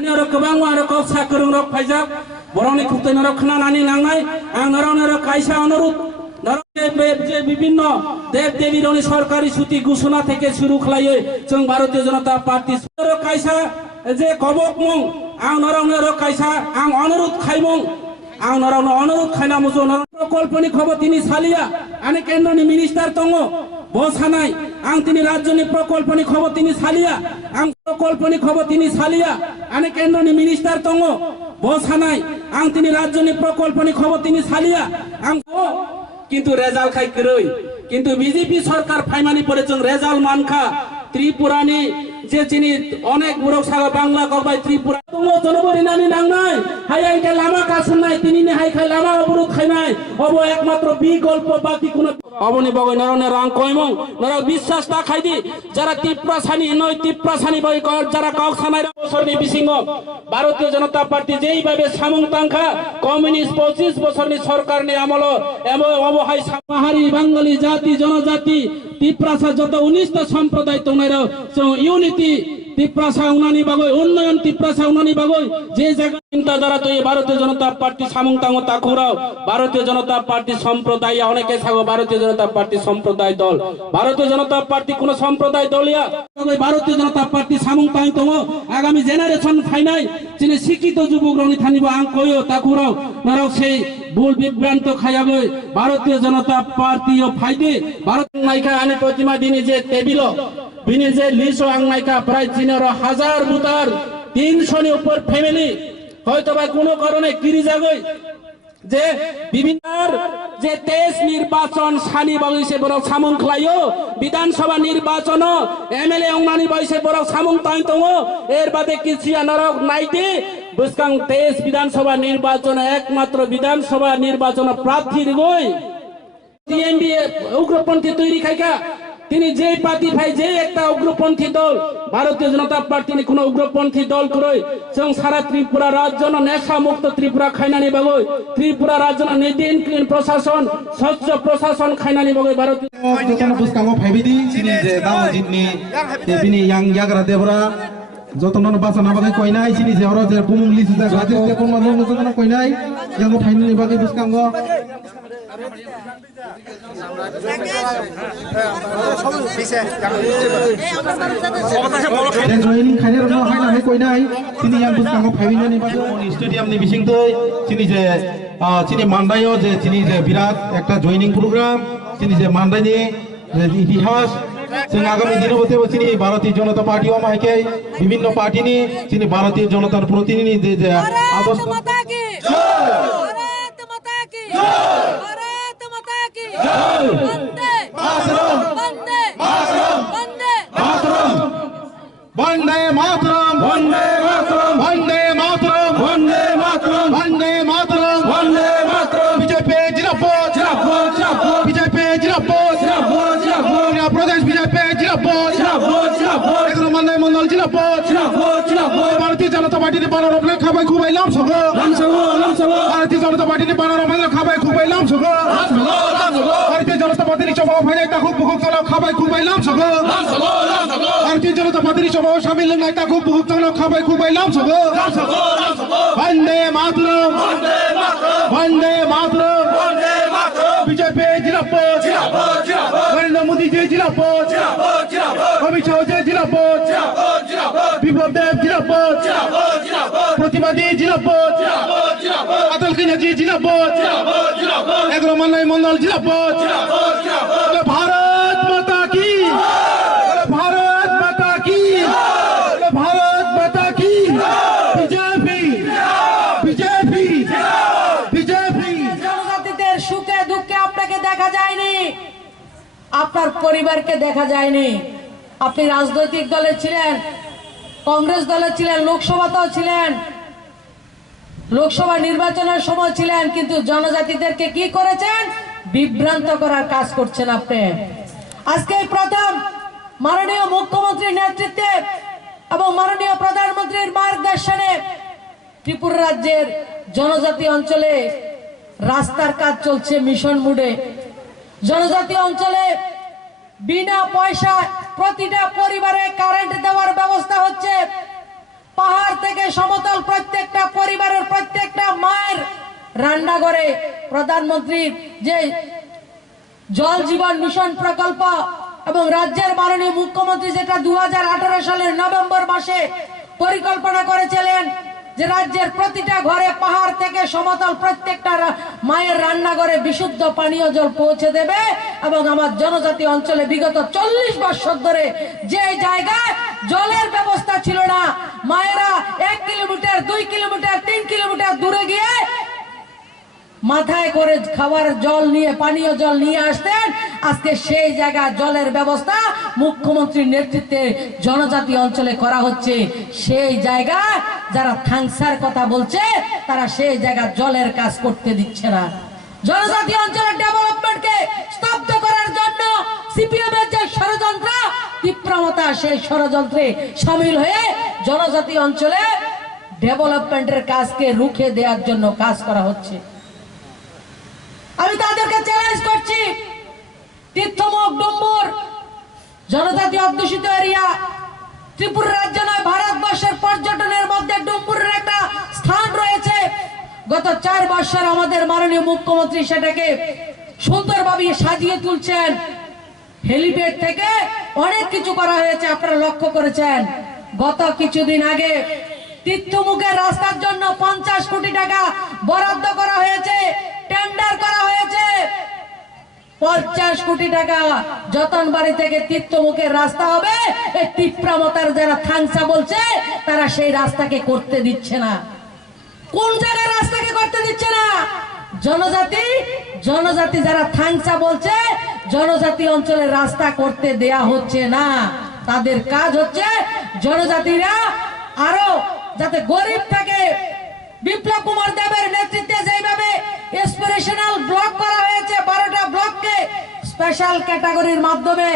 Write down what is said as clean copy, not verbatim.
Ani kebang ada kau sakurung rok pajak, borong ni kutai narok kena nani nangai, ang narok kaisa onurut, narok je bibinno, dev devi roni sorkari suti gusuna theke shuru khlaiye, jong Bharatiya Janata Party narok kaisa je kobok mong, ang narok kaisa ang onurut khaimong, ang narok onurut khaina mujo narok প্রকল্পনি খবর তিনি সালিয়া, আনে কেন্দ্রনি minister তঙ্গ বসানাই, আং তিনি রাজ্যনি প্রকল্পনি খবর তিনি সালিয়া, আং প্রকল্পনি খবর তিনি সালিয়া, আনে কেন্দ্রনি মিনিস্টার তঙ্গ বসানাই, আং তিনি রাজ্যনি প্রকল্পনি খবর তিনি সালিয়া, আং কিন্তু রেজাল্ট খাই করই, কিন্তু বিজেপি সরকার ফাইমানি পড়েছেন রেজাল্ট মানখা ত্রিপুরানি যে চিনি অনেক বুড়ো সাগা বাংলা কবাই ত্রিপুরা তোমরা জনবরি নানি নাংনাই হাই আইটা লামা কাছুন নাই তিনি নে হাই খাই লামা অবরোধ খাই নাই অব একমাত্র বিকল্প বাকি কোন অবনি বগই নারনে রাং কইমং নারা বিশ্বাস তা খাইদি যারা ত্রিপুরাসানি নয় ত্রিপুরাসানি বই যারা কাউ সানাই বছরনি বিসিংহ ভারতীয় জনতা পার্টি যেইভাবে সামং তাংখা কমিউনিস্ট 25 বছরনি সরকার নি আমল এম অবহাই পাহাড়ি বাঙালি জাতি জনজাতি ত্রিপুরাসা যত 19টা সম্প্রদায় তোমরা ইউনিটি ত্রিপুরাসা উনানি বাগই উন্নয়ন ত্রিপুরাসা উনানি বাগই যে জায়গা চিন্তাধারা তো এই ভারতীয় জনতা পার্টি সামংতাঙ্গ তাকুরাও ভারতীয় জনতা পার্টি সম্প্রদায় অনেকে থাকো ভারতীয় জনতা পার্টি সম্প্রদায় দল ভারতীয় জনতা পার্টি কোন সম্প্রদায় দলিয়া ভারতীয় জনতা পার্টি সামংতাং তো আগামী জেনারেশন ফাইনাই যিনি শিক্ষিত যুবক রনি থানিব আং কইও তাকুরাও নারাও সেই ভুল বিভ্রান্ত খাইয়া গই ভারতীয় জনতা পার্টি ও ফাইদে ভারত নাইকা আনে প্রতিমা দিনে যে টেবিল বিনে যে লিসো আং নাইকা প্রায় 1000 বুতার 300 নি উপর ফ্যামিলি হয়তো বা কোনো কারণে কিরি যাগই যে বিভিন্ন যে দেশ নির্বাচন সানি বয়সে বড় সামং খাইও বিধানসভা নির্বাচন এমএলএ অংনানি বয়সে বড় সামং তাই তো এর বাদে কিছু নরক নাইতে বুসকাং দেশ বিধানসভা নির্বাচন একমাত্র বিধানসভা নির্বাচন প্রার্থীর গই টিএমবি উগ্রপন্থী তৈরি খাইকা তিনি যে পার্টি ভাই যে একটা উগ্রপন্থী দল ভারতীয় জনতা পার্টি কোন উগ্রপন্থী দল করে এবং সারা ত্রিপুরা রাজ্য নেশা মুক্ত ত্রিপুরা খাইনানি বাগই ত্রিপুরা রাজ্য নিদিন ক্লিন প্রশাসন স্বচ্ছ প্রশাসন খাইনানি বাগই ভারতীয় যতন বুসকাঙ্গ ফাইবিদি চিনি যে দাও জিতনি বিনি ইয়াং ইয়াগরা দেবরা যতন বাসনা বাগৈ কইনাই চিনি যে হর যে বুমুং লিসু দা গাজে তে কোন মানুষ যতন কইনাই ইয়াং ফাইনানি বাগৈ বুসকাঙ্গ জয়নিং খাইনার ন হাইনা হাই কইনাই চিনি ইয়াং বুসকাঙ্গ ফাইবিনানি বাগৈ স্টেডিয়াম নি বিসিংতৈ চিনি যে চিনি মান্দাইও যে চিনি যে বিরাট একটা জয়নিং প্রোগ্রাম চিনি যে মান্দাইনি ইতিহাস जों आगामी दिनबते चिनी भारतीय जनता पार्टी माइके विभिन्न पार्टी नि चिनी भारतीय जनतार प्रतिनिधि जे आदर्श वंदे मातरम वंदे मातरम वंदे मातरम वंदे मातरम वंदे मातरम वंदे मातरम बीजेपी जिंदाबाद जिंदाबाद जिंदाबाद बीजेपी जिंदाबाद जिंदाबाद जिंदाबाद प्रदेश बीजेपी जिंदाबाद जिंदाबाद जिंदाबाद एगरो माननाय मंडल जिंदाबाद जिंदाबाद जिंदाबाद भारतीय जनता पार्टी ने बानार अपने खाबाय खुबाय लाम सगो भारतीय जनता पार्टी ने बानार अपने खाबाय खुबाय लाम सगो भारतीय जनता पार्टी ने चबाव फाइनाय ता खूब बहुत चला खाबाय खुबाय लाम सगो भारतीय जनता पार्टी ने चबाव शामिल নাই তা খুব বহুত চলা খাবাই খুবাই লাম সগো वंदे मातरम वंदे मातरम वंदे मातरम वंदे मातरम बीजेपी जिंदाबाद जिंदाबाद जिंदाबाद नरेंद्र मोदी जी जिंदाबाद जिंदाबाद जिंदाबाद अमित शाह जी जिंदाबाद जिंदाबाद जिंदाबाद विप्लव देव जिंदाबाद जिंदाबाद जिंदाबाद प्रतिमा दी जिंदाबाद जिंदाबाद जिंदाबाद अटल सिंह जी जिंदाबाद जिंदाबाद जिंदाबाद एग्रो माननाय मंडल जिंदाबाद जिंदाबाद जिंदाबाद भारत माता की भारत माता की भारत माता की बीजेपी बीजेपी बीजेपी জনজাতিদের সুখে দুঃখে আপনাকে দেখা যায়নি আপনার পরিবারকে দেখা যায়নি আপনি রাজনৈতিক দলে ছিলেন কংগ্রেস দলে ছিলেন লোকসভাতেও ছিলেন লোকসভা নির্বাচনের সময় ছিলেন কিন্তু জনজাতিদেরকে কি করেছেন বিভ্রান্ত করার কাজ করছেন আপনি আজকে প্রথম মাননীয় মুখ্যমন্ত্রীর নেতৃত্বে এবং মাননীয় প্রধানমন্ত্রীর মার্গদর্শনে ত্রিপুরা রাজ্যের জনজাতি অঞ্চলে রাস্তার কাজ চলছে মিশন মোডে জনজাতি অঞ্চলে বিনা পয়সা প্রতিটা পরিবারে কারেন্ট দেওয়ার ব্যবস্থা হচ্ছে পাহাড় থেকে সমতল প্রত্যেকটা পরিবারের প্রত্যেকটা মায়ের রান্নাঘরে প্রধানমন্ত্রীর যে জল জীবন মিশন প্রকল্প এবং রাজ্যের মাননীয় মুখ্যমন্ত্রী যেটা 2018 সালের নভেম্বর মাসে পরিকল্পনা করেছিলেন যে রাজ্যের প্রতিটা ঘরে পাহাড় থেকে সমতল প্রত্যেকটা মায়ের রান্নাঘরে বিশুদ্ধ পানীয় জল পৌঁছে দেবে এবং আমার জনজাতি অঞ্চলে বিগত 40 বছর ধরে যে জায়গায় জলের ব্যবস্থা ছিল না, মায়েরা 1 কিলোমিটার 2 কিলোমিটার 3 কিলোমিটার দূরে গিয়ে মাথায় করে খাবার জল নিয়ে পানীয় জল নিয়ে আসতেন। আজকে সেই জায়গায় জলের ব্যবস্থা মুখ্যমন্ত্রীর নেতৃত্বে জনজাতি অঞ্চলে করা হচ্ছে। সেই জায়গায় যারা থাংসার কথা বলছে তারা সেই জায়গায় জলের কাজ করতে দিচ্ছে না। জনজাতি অঞ্চলের ডেভেলপমেন্টকে স্তব্ধ করার জন্য সিপিএম এর যে ষড়যন্ত্র তীব্রতা, সেই ষড়যন্ত্রে সামিল হয়ে জনজাতি অঞ্চলে ডেভেলপমেন্টের কাজকে রুখে দেওয়ার জন্য কাজ করা হচ্ছে। আমি তাদেরকে চ্যালেঞ্জ করছি, তীর্থমুখ ডুম্বুর জনজাতি অধ্যুষিত এরিয়া, ত্রিপুরা রাজ্য নয় ভারতবর্ষের পর্যটনের মধ্যে ডুম্বুরের একটা স্থান রয়েছে। গত 4 বছর আমাদের মাননীয় মুখ্যমন্ত্রী সেটাকে সুন্দরভাবে সাজিয়ে তুলছেন। হেলিপ্যাড থেকে অনেক কিছু করা হয়েছে, আপনারা লক্ষ্য করেছেন। গত কিছুদিন আগে তীর্থমুখের রাস্তার জন্য 50 কোটি টাকা বরাদ্দ করা হয়েছে, টেন্ডার করা হয়েছে। 50 কোটি টাকা যতনবাড়ি থেকে তীর্থমুখের রাস্তা হবে। এই তীব্রতার যারা থাংসা বলছে তারা সেই রাস্তাকে করতে দিচ্ছে না। কোন জায়গায় রাস্তাকে করতে দিচ্ছে না? জনজাতি যারা থাংসা বলছে জনজাতি অঞ্চলের রাস্তা করতে দেয়া হচ্ছে না। তাদের কাজ হচ্ছে জনজাতিরা আরো যাতে গরিব থাকে। বিপ্লব কুমার দেবের নেতৃত্বে যেভাবে এসপিরেশনাল ব্লক করা হয়েছে, 12টা ব্লককে স্পেশাল ক্যাটাগরির মাধ্যমে